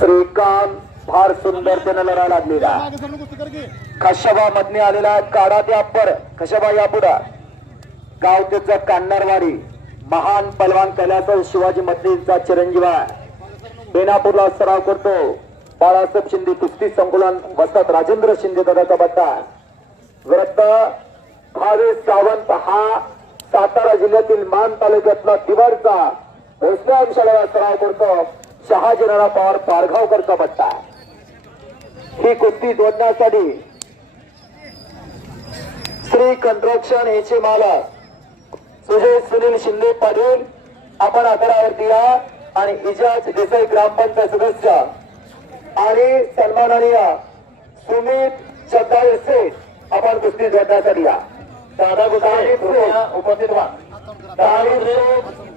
श्रीकांत फार सुंदर त्यानं लढा लागलेला कशबा मधने आलेला काढा ते अप्पर. कशबा या पुढं. गाव त्याचं कान्नारवाडी. महान पलवान कैलास शिवाजी मधलीचा चिरंजीव बेनापूरला सराव करतो. बाळासाहेब शिंदे कुस्ती संकुलन वसत राजेंद्र शिंदे दादाचा बट्टा विरुद्ध भावेश सावंत हा सातारा जिल्ह्यातील मान तालुक्यातला दिवारचा भोसले अंशाला सराव करतो. शहाजीराणा पवार पारगावकरचा बट्टा ही कुस्ती जोडण्यासाठी श्री कंट्रक्शन याचे मालक सुजय सुनील शिंदे पाटील आपण आकडावरती या आणि इजाज देसाई ग्रामपंचायत सदस्य आणि सन्माननीय सुमित चद्दाळे सेठ आपण कुस्ती जोडण्यासाठी या. दादा गुसाहिब उपस्थित व्हा.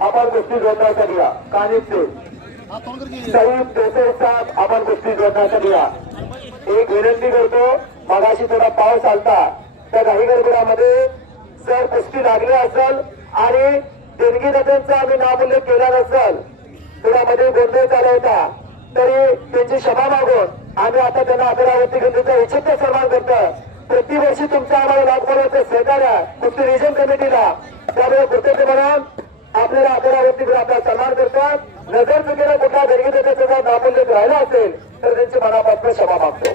आपण कुस्ती जोडण्यासाठी या. कानिप सेठ सईद देसाई साहेब आपण गोष्टी जोडण्यासाठी या एक विनंती करतो मगाशी थोडा पाऊस आलता. त्या काही गडबडामध्ये जर कुस्ती लागली असेल आणि देणगी दात्यांचा आम्ही नामोल्लेख केला नसेल थोडा गोंधळ झाला होता. तरी त्यांची क्षमा मागून आम्ही आता त्यांना अमरावती गंधीचा त्यांचा विचित्र सन्मान करतो. प्रतिवर्षी तुमचा आम्हाला लागवड होते सहकार्य. आहे, कुस्ती रिजन कमिटीला. त्यामुळे कृतज्ञ म्हणून आपल्याला आदरावरती जर आपला सन्मान करतात नजर चुकीला कुठला गरगी देण्याचा जर नामुल्य राहिला असेल तर त्यांची मनापासून क्षमा मागतो.